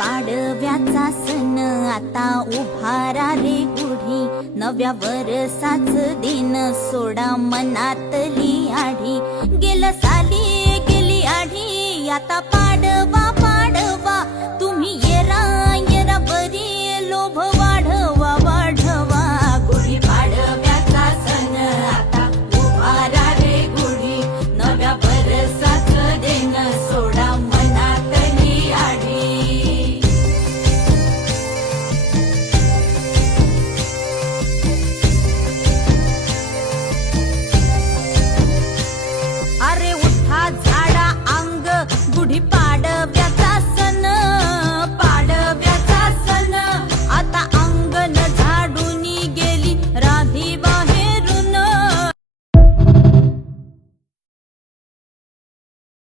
पाडव्याचा सण आता उभारा रे गुढी, नव्या वरसाच दिन सोडा मनातली आढी,